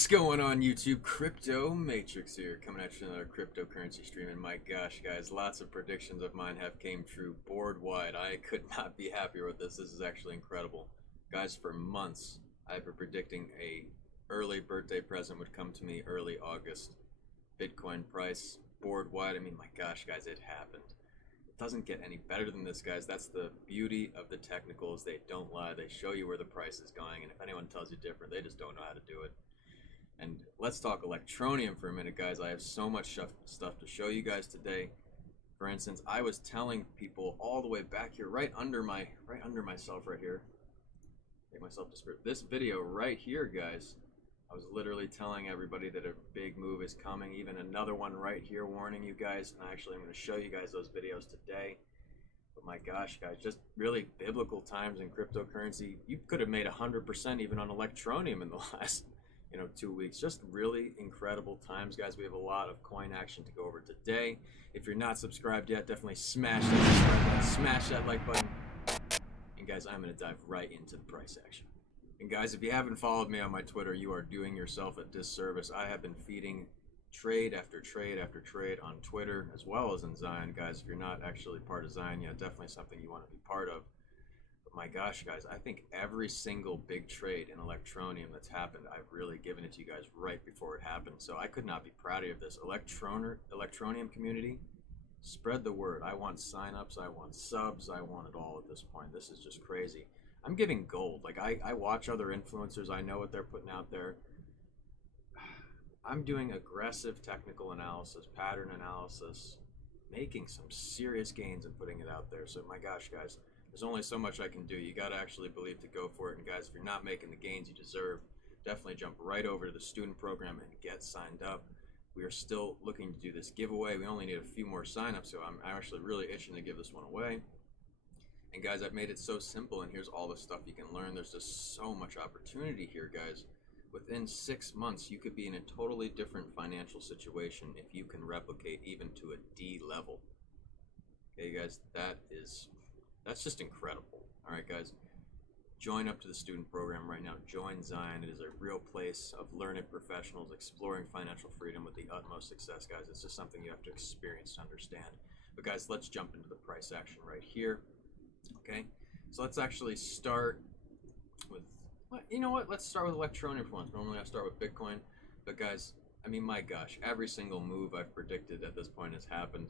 What's going on YouTube? Crypto Matrix here, coming at you another cryptocurrency stream. And my gosh, guys, lots of predictions of mine have came true board wide. I could not be happier with this. This is actually incredible. Guys, for months, I've been predicting a early birthday present would come to me early August. Bitcoin price, board wide. I mean, my gosh, guys, it happened. It doesn't get any better than this, guys. That's the beauty of the technicals. They don't lie. They show you where the price is going. And if anyone tells you different, they just don't know how to do it. And let's talk Electroneum for a minute, guys. I have so much stuff to show you guys today. For instance, I was telling people all the way back here, right under myself right here. Make myself descriptive. This video right here, guys. I was literally telling everybody that a big move is coming. Even another one right here warning you guys. And actually, I'm going to show you guys those videos today. But my gosh, guys, just really biblical times in cryptocurrency. You could have made 100% even on Electroneum in the last 2 weeks. Just really incredible times, guys. We have a lot of coin action to go over today. If you're not subscribed yet, definitely smash that subscribe button, smash that like button. And guys, I'm going to dive right into the price action. And guys, if you haven't followed me on my Twitter, you are doing yourself a disservice. I have been feeding trade after trade after trade on Twitter as well as in Zion. Guys, if you're not actually part of Zion yet, definitely something you want to be part of. My gosh, guys, I think every single big trade in Electroneum that's happened, I've really given it to you guys right before it happened. So I could not be prouder of this. Electroneum community, spread the word. I want signups, I want subs, I want it all at this point. This is just crazy. I'm giving gold. Like, I watch other influencers. I know what they're putting out there. I'm doing aggressive technical analysis, pattern analysis, making some serious gains and putting it out there. So my gosh, guys, there's only so much I can do. You got to actually believe to go for it. And guys, if you're not making the gains you deserve, definitely jump right over to the student program and get signed up. We are still looking to do this giveaway. We only need a few more signups, so I'm actually really itching to give this one away. And guys, I've made it so simple, and here's all the stuff you can learn. There's just so much opportunity here, guys. Within 6 months, you could be in a totally different financial situation if you can replicate even to a D level. Okay, guys, that's just incredible. All right, guys, join up to the student program right now. Join Zion. It is a real place of learned professionals exploring financial freedom with the utmost success, guys. It's just something you have to experience to understand. But guys, let's jump into the price action right here. Okay, so let's actually start with, you know what? Let's start with Electroneum for once. Normally I start with Bitcoin, but guys, I mean, my gosh, every single move I've predicted at this point has happened.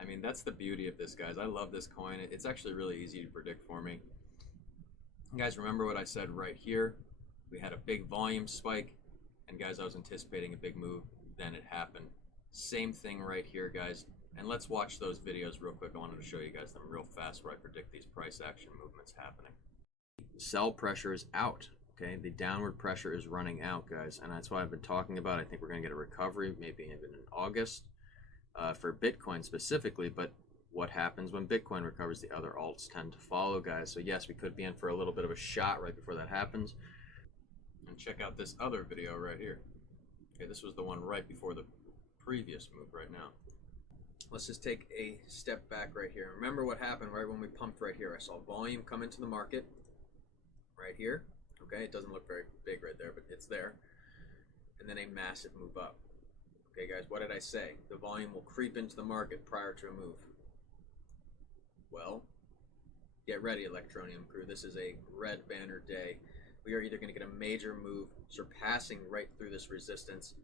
I mean, that's the beauty of this, guys. I love this coin. It's actually really easy to predict for me. Guys, remember what I said right here? We had a big volume spike, and guys, I was anticipating a big move. Then it happened. Same thing right here, guys. And let's watch those videos real quick. I wanted to show you guys them real fast where I predict these price action movements happening. Sell pressure is out. Okay, the downward pressure is running out, guys, and that's why I've been talking about. I think we're going to get a recovery, maybe even in August. For Bitcoin specifically, but what happens when Bitcoin recovers? The other alts tend to follow, guys. So yes, we could be in for a little bit of a shot right before that happens. And check out this other video right here. Okay, this was the one right before the previous move right now. Let's just take a step back right here. Remember what happened right when we pumped right here. I saw volume come into the market right here. Okay, it doesn't look very big right there, but it's there. And then a massive move up. Okay, guys, what did I say? The volume will creep into the market prior to a move. Well, get ready, Electroneum crew. This is a red banner day. We are either going to get a major move surpassing right through this resistance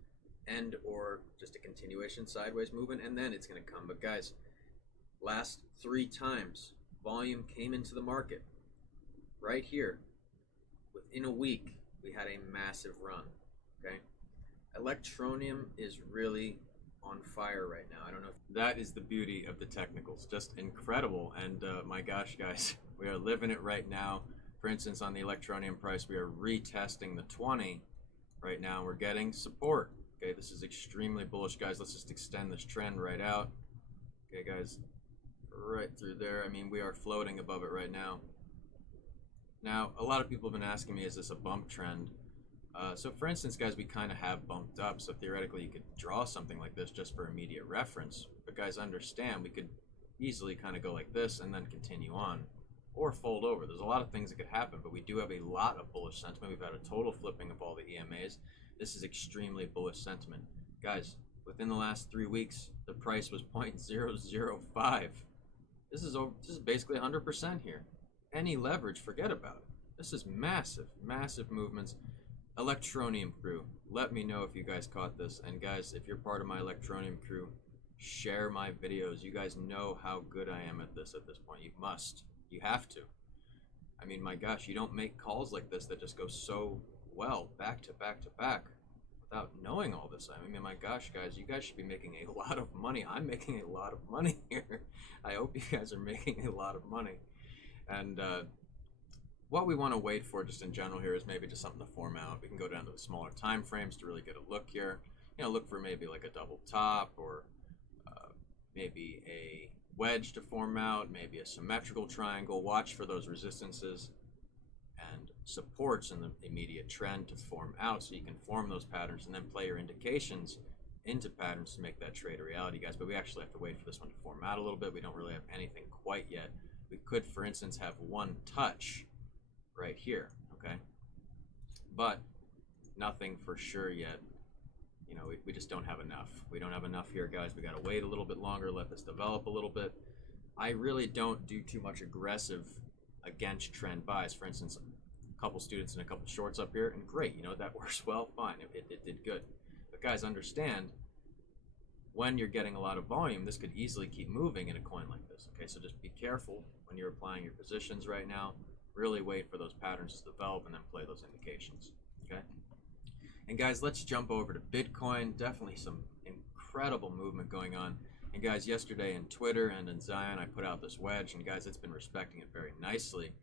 and or just a continuation sideways movement, and then it's going to come. But guys, last 3 times volume came into the market right here. Within a week, we had a massive run. Okay. Electroneum is really on fire right now. I don't know if that is the beauty of the technicals. Just incredible. And my gosh, guys, we are living it right now. For instance, on the Electroneum price, we are retesting the 20 right now. We're getting support. Okay, this is extremely bullish, guys. Let's just extend this trend right out. Okay, guys, right through there. I mean, we are floating above it right now. Now, a lot of people have been asking me, is this a bump trend? So for instance, guys, we kind of have bumped up, so theoretically you could draw something like this just for immediate reference. But guys, understand, we could easily kind of go like this and then continue on, or fold over. There's a lot of things that could happen, but we do have a lot of bullish sentiment. We've had a total flipping of all the EMAs. This is extremely bullish sentiment. Guys, within the last 3 weeks, the price was 0.005. This is basically 100% here. Any leverage, forget about it. This is massive, massive movements. Electroneum crew, let me know if you guys caught this. And guys, if you're part of my Electroneum crew, share my videos. You guys know how good I am at this point. You must. You have to. I mean, my gosh, you don't make calls like this that just go so well back to back to back without knowing all this. I mean, my gosh, guys, you guys should be making a lot of money. I'm making a lot of money here. I hope you guys are making a lot of money. And what we want to wait for just in general here is maybe just something to form out. We can go down to the smaller time frames to really get a look here. You know, look for maybe like a double top, or maybe a wedge to form out, maybe a symmetrical triangle. Watch for those resistances and supports in the immediate trend to form out, so you can form those patterns and then play your indications into patterns to make that trade a reality, guys. But we actually have to wait for this one to form out a little bit. We don't really have anything quite yet. We could, for instance, have one touch right here, okay, but nothing for sure yet. You know, we just don't have enough. We don't have enough here, guys. We got to wait a little bit longer, let this develop a little bit. I really don't do too much aggressive against trend buys. For instance, a couple students and a couple shorts up here, and great, you know, that works well, fine, it did good. But guys, understand, when you're getting a lot of volume, this could easily keep moving in a coin like this, okay? So just be careful when you're applying your positions right now. Really wait for those patterns to develop and then play those indications, okay? And guys, let's jump over to Bitcoin. Definitely some incredible movement going on. And guys, yesterday in Twitter and in Zion, I put out this wedge, and guys, it's been respecting it very nicely.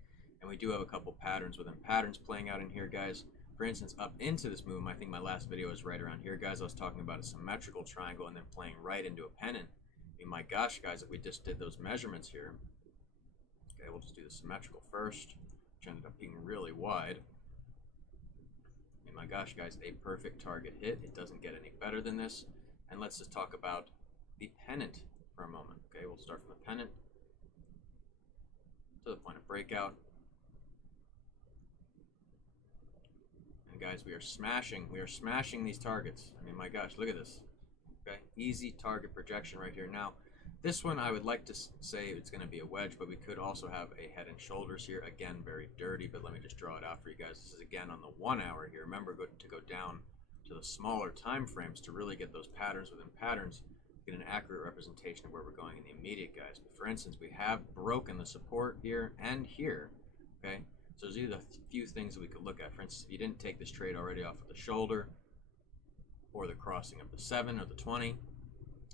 And we do have a couple patterns within patterns playing out in here, guys. For instance, up into this movement, I think my last video was right around here, guys. I was talking about a symmetrical triangle and then playing right into a pennant. I mean, my gosh, guys, if we just did those measurements here. Okay, we'll just do the symmetrical first, which ended up being really wide. My gosh, guys, a perfect target hit. It doesn't get any better than this. And let's just talk about the pennant for a moment. Okay, we'll start from the pennant to the point of breakout. And guys, we are smashing these targets. I mean, my gosh, look at this. Okay, easy target projection right here. Now, this one I would like to say it's going to be a wedge, but we could also have a head and shoulders here. Again, very dirty, but let me just draw it out for you guys. This is again on the 1 hour here. Remember to go down to the smaller time frames to really get those patterns within patterns, get an accurate representation of where we're going in the immediate, guys. But for instance, we have broken the support here and here, okay? So these are the few things that we could look at. For instance, if you didn't take this trade already off of the shoulder, or the crossing of the 7 or the 20,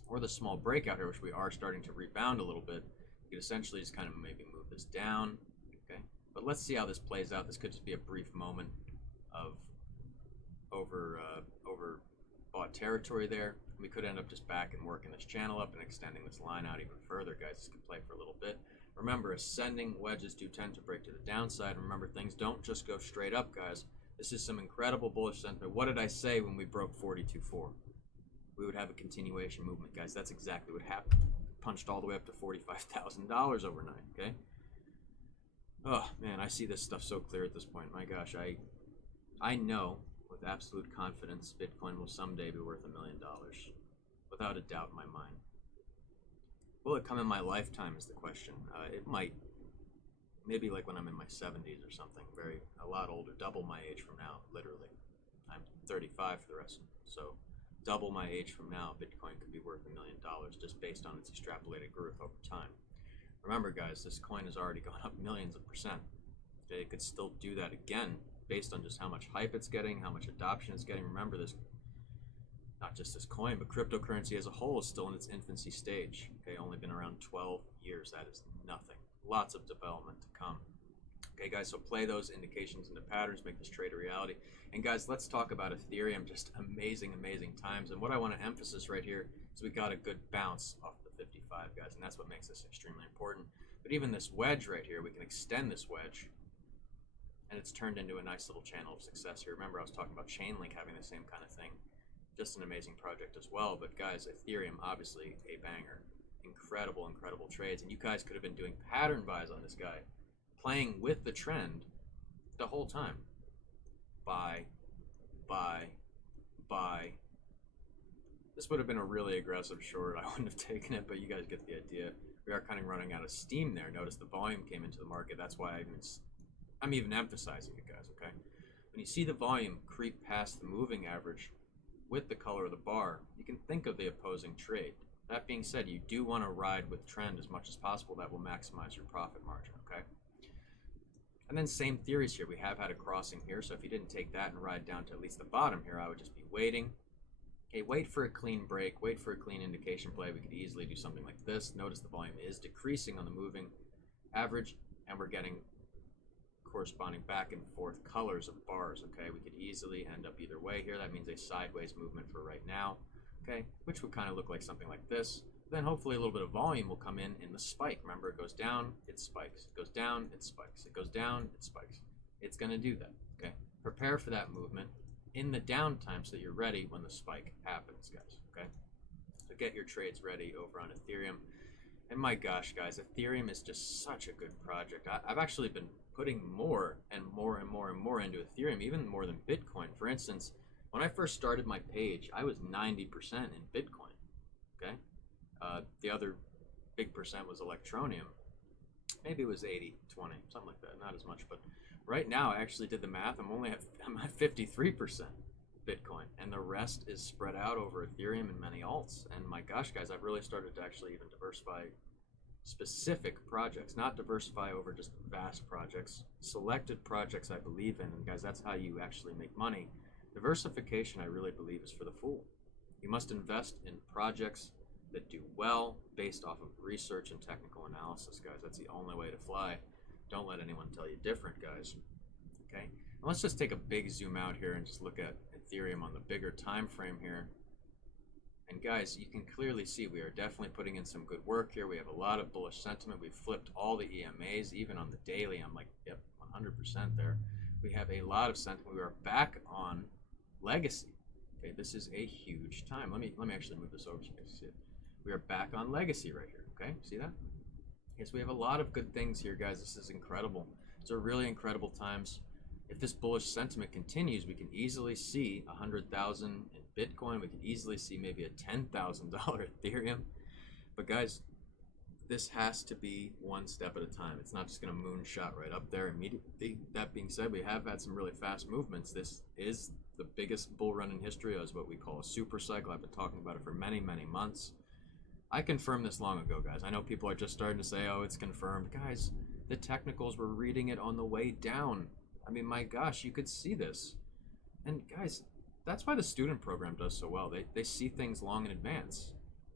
or the small breakout here, which we are starting to rebound a little bit, you could essentially just kind of maybe move this down, okay? But let's see how this plays out. This could just be a brief moment of overbought territory there. We could end up just back and working this channel up and extending this line out even further, guys. This could play for a little bit. Remember, ascending wedges do tend to break to the downside. Remember, things don't just go straight up, guys. This is some incredible bullish sentiment. What did I say when we broke 42.4? We would have a continuation movement, guys. That's exactly what happened. Punched all the way up to $45,000 overnight, okay? Oh, man, I see this stuff so clear at this point. My gosh, I know with absolute confidence Bitcoin will someday be worth $1 million. Without a doubt in my mind. Will it come in my lifetime is the question. It might. Maybe like when I'm in my 70s or something. A lot older. Double my age from now, literally. I'm 35 for the rest of it. So double my age from now, Bitcoin could be worth $1 million just based on its extrapolated growth over time. Remember, guys, this coin has already gone up millions of percent. Okay, it could still do that again based on just how much hype it's getting, how much adoption it's getting. Remember, this, not just this coin, but cryptocurrency as a whole is still in its infancy stage. Okay, only been around 12 years. That is nothing. Lots of development to come. Okay, guys, so play those indications into patterns, make this trade a reality. And guys, let's talk about Ethereum. Just amazing, amazing times. And what I want to emphasize right here is we got a good bounce off the 55, guys, and that's what makes this extremely important. But even this wedge right here, we can extend this wedge, and it's turned into a nice little channel of success here. Remember, I was talking about Chainlink having the same kind of thing. Just an amazing project as well. But guys, Ethereum, obviously a banger. Incredible, incredible trades. And you guys could have been doing pattern buys on this guy, playing with the trend the whole time. Buy, buy, buy. This would have been a really aggressive short. I wouldn't have taken it, but you guys get the idea. We are kind of running out of steam there. Notice the volume came into the market. That's why I'm even emphasizing it, guys, okay? When you see the volume creep past the moving average with the color of the bar, you can think of the opposing trade. That being said, you do want to ride with trend as much as possible. That will maximize your profit margin, okay? And then same theories here. We have had a crossing here, so if you didn't take that and ride down to at least the bottom here, I would just be waiting. Okay, wait for a clean break, wait for a clean indication play. We could easily do something like this. Notice the volume is decreasing on the moving average, and we're getting corresponding back and forth colors of bars, okay? We could easily end up either way here. That means a sideways movement for right now, okay? Which would kind of look like something like this. Then hopefully a little bit of volume will come in the spike. Remember, it goes down, it spikes. It goes down, it spikes. It goes down, it spikes. It's going to do that, okay? Prepare for that movement in the downtime so that you're ready when the spike happens, guys, okay? So get your trades ready over on Ethereum. And my gosh, guys, Ethereum is just such a good project. I've actually been putting more and more and more and more into Ethereum, even more than Bitcoin. For instance, when I first started my page, I was 90% in Bitcoin, okay? The other big percent was Electroneum. Maybe it was 80-20, something like that, not as much. But right now, I actually did the math. I'm at 53% Bitcoin, and the rest is spread out over Ethereum and many alts. And my gosh, guys, I've really started to actually even diversify specific projects, not diversify over just vast projects, selected projects I believe in. And guys, that's how you actually make money. Diversification, I really believe, is for the fool. You must invest in projects that do well based off of research and technical analysis, guys. That's the only way to fly. Don't let anyone tell you different, guys. Okay, and let's just take a big zoom out here and just look at Ethereum on the bigger time frame here. And guys, you can clearly see we are definitely putting in some good work here. We have a lot of bullish sentiment. We've flipped all the EMAs, even on the daily. I'm like, yep, 100% there. We have a lot of sentiment. We are back on legacy. Okay, this is a huge time. Let me actually move this over so you guys see it. We are back on legacy right here. Okay, see that? Yes, we have a lot of good things here, guys. This is incredible. These are really incredible times. If this bullish sentiment continues, we can easily see 100,000 in Bitcoin. We can easily see maybe a $10,000 Ethereum. But guys, this has to be one step at a time. It's not just going to moonshot right up there immediately. That being said, we have had some really fast movements. This is the biggest bull run in history. It was what we call a super cycle. I've been talking about it for many, many months. I confirmed this long ago, guys. I know people are just starting to say, oh, it's confirmed. Guys, the technicals were reading it on the way down. I mean, my gosh, you could see this. And guys, that's why the student program does so well. They see things long in advance.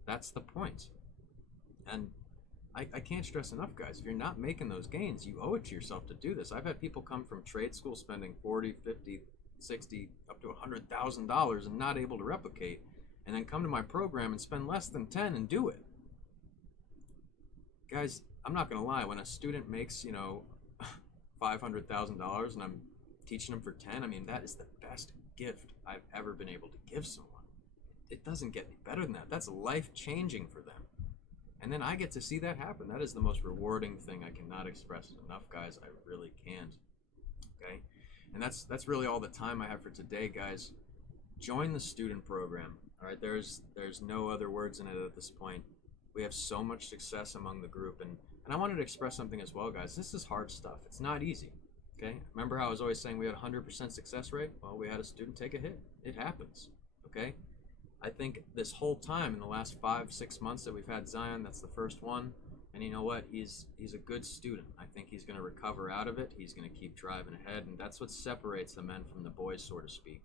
That's the point. And I can't stress enough, guys, if you're not making those gains, you owe it to yourself to do this. I've had people come from trade school spending $40, $50, $60, up to $100,000 and not able to replicate, and then come to my program and spend less than 10 and do it. Guys, I'm not gonna lie, when a student makes, you know, $500,000 and I'm teaching them for 10, I mean, that is the best gift I've ever been able to give someone. It doesn't get any better than that. That's life-changing for them. And then I get to see that happen. That is the most rewarding thing. I cannot express it enough, guys. I really can't. Okay? And that's really all the time I have for today, guys. Join the student program. All right? There's no other words in it at this point. We have so much success among the group. And I wanted to express something as well, guys. This is hard stuff. It's not easy. Okay? Remember how I was always saying we had a 100% success rate? Well, we had a student take a hit. It happens. Okay? I think this whole time in the last 5-6 months that we've had Zion, that's the first one. And you know what? He's a good student. I think he's going to recover out of it. He's going to keep driving ahead. And that's what separates the men from the boys, so to speak.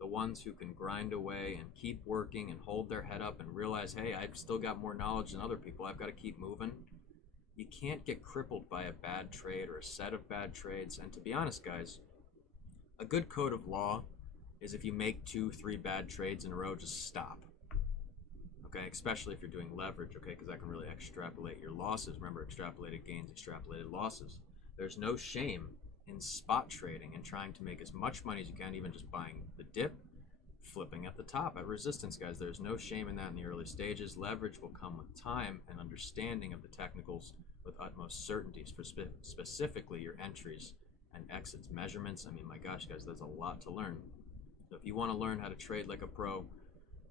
The ones who can grind away and keep working and hold their head up and realize, hey, I've still got more knowledge than other people. I've got to keep moving. You can't get crippled by a bad trade or a set of bad trades. And to be honest, guys, a good code of law is if you make 2-3 bad trades in a row, just stop. Okay, especially if you're doing leverage, okay, because that can really extrapolate your losses. Remember, extrapolated gains, extrapolated losses. There's no shame in spot trading and trying to make as much money as you can, even just buying the dip, flipping at the top at resistance, guys. There's no shame in that in the early stages. Leverage will come with time and understanding of the technicals with utmost certainty, specifically your entries and exits, measurements. I mean, my gosh, guys, that's a lot to learn. So if you want to learn how to trade like a pro,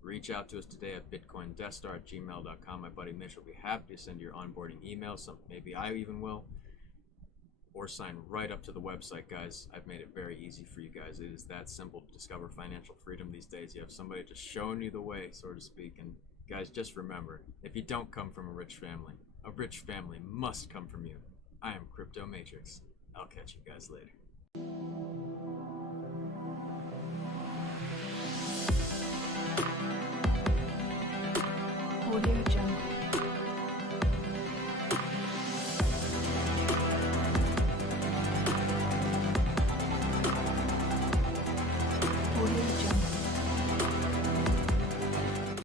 reach out to us today at bitcoindestar@gmail.com. My buddy Mitch will be happy to send you your onboarding email. Maybe I even will. Or sign right up to the website, guys. I've made it very easy for you guys. It is that simple to discover financial freedom these days. You have somebody just showing you the way, so to speak. And guys, just remember, if you don't come from a rich family must come from you. I am Crypto Matrix. I'll catch you guys later.